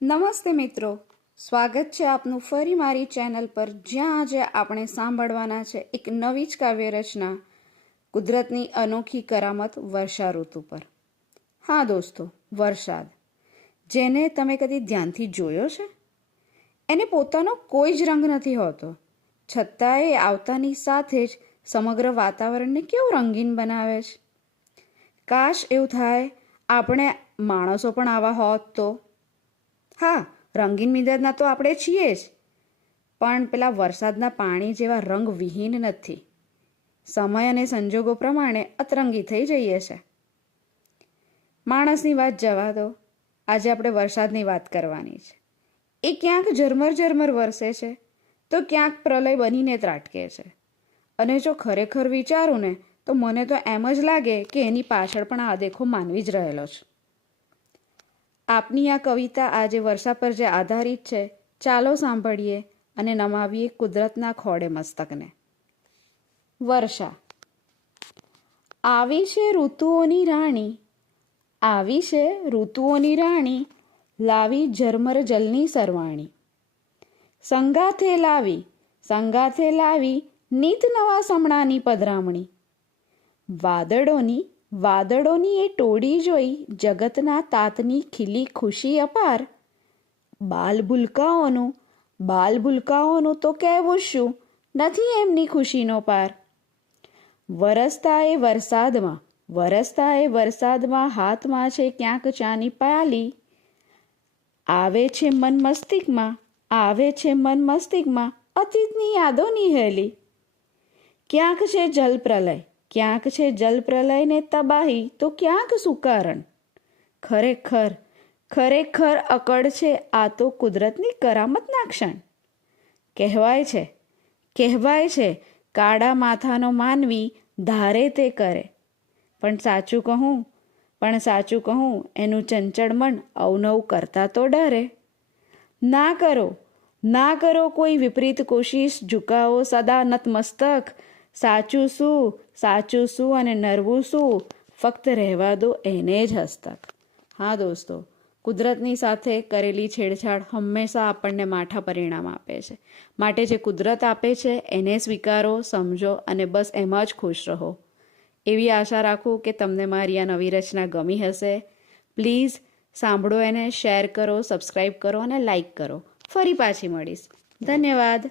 નમસ્તે મિત્રો, સ્વાગત છે આપનું ફરી મારી ચેનલ પર, જ્યાં આજે આપણે સાંભળવાના છે એક નવી જ કાવ્ય રચના, કુદરતની અનોખી કરામત વર્ષા ઋતુ પર. હા દોસ્તો, વરસાદ, જેને તમે કદી ધ્યાનથી જોયો છે? એને પોતાનો કોઈ જ રંગ નથી હોતો, છતાં એ આવતાની સાથે જ સમગ્ર વાતાવરણને કેવું રંગીન બનાવે છે. કાશ એવું થાય આપણે માણસો પણ આવા હોત તો. હા, રંગીન મિજાજના તો આપણે છીએ જ, પણ પેલા વરસાદના પાણી જેવા રંગવિહીન નથી. સમય અને સંજોગો પ્રમાણે અતરંગી થઈ જઈએ છે. માણસની વાત જવા દો, આજે આપણે વરસાદની વાત કરવાની છે. એ ક્યાંક ઝરમર ઝરમર વરસે છે, તો ક્યાંક પ્રલય બનીને ત્રાટકે છે. અને જો ખરેખર વિચારું ને, તો મને તો એમ જ લાગે કે એની પાછળ પણ આ દેખો માનવી જ રહેલો છે. આપની આ કવિતા આજે વર્ષા પર જે આધારિત છે, ચાલો સાંભળીએ અને નમાવીએ કુદરતના ખોળે મસ્તકને. વર્ષા. આવી છે ઋતુઓની રાણી, આવી છે ઋતુઓની રાણી, લાવી ઝરમર જલની સરવાણી. સંગાથે લાવી નીત નવા સમણાની પધરામણી. વાદળોની એ ટોળી જોઈ જગતના તાતની ખીલી ખુશી અપાર. બાલભૂલકાઓનું તો કહેવું શું, નથી એમની ખુશીનો પાર. વરસતા એ વરસાદમાં હાથમાં છે ક્યાંક ચાની પ્યાલી. આવે છે મન મસ્તિષ્કમાં અતીતની યાદોની હેલી. ક્યાંક છે જલપ્રલય ને તબાહી, તો ક્યાંક સુકારણ. ખરેખર અકળ છે આ તો કુદરતની કરામતના ક્ષણ. કહેવાય છે કાળા માથાનો માનવી ધારે તે કરે, પણ સાચું કહું એનું ચંચળ મન અવનવ કરતા તો ડરે. ના કરો કોઈ વિપરીત કોશિશ, ઝુકાવો સદા નતમસ્તક. સાચું શું અને નરવું શું, ફક્ત રહેવા દો એને જ હસ્તક. હા દોસ્તો, કુદરતની સાથે કરેલી છેડછાડ હંમેશા આપણને માઠા પરિણામ આપે છે. માટે જે કુદરત આપે છે એને સ્વીકારો, સમજો અને બસ એમાં જ ખુશ રહો. એવી આશા રાખું કે તમને મારી આ નવી રચના ગમી હશે. પ્લીઝ સાંભળો એને, શેર કરો, સબસ્ક્રાઈબ કરો અને લાઈક કરો. ફરી પાછી મળીશ. ધન્યવાદ.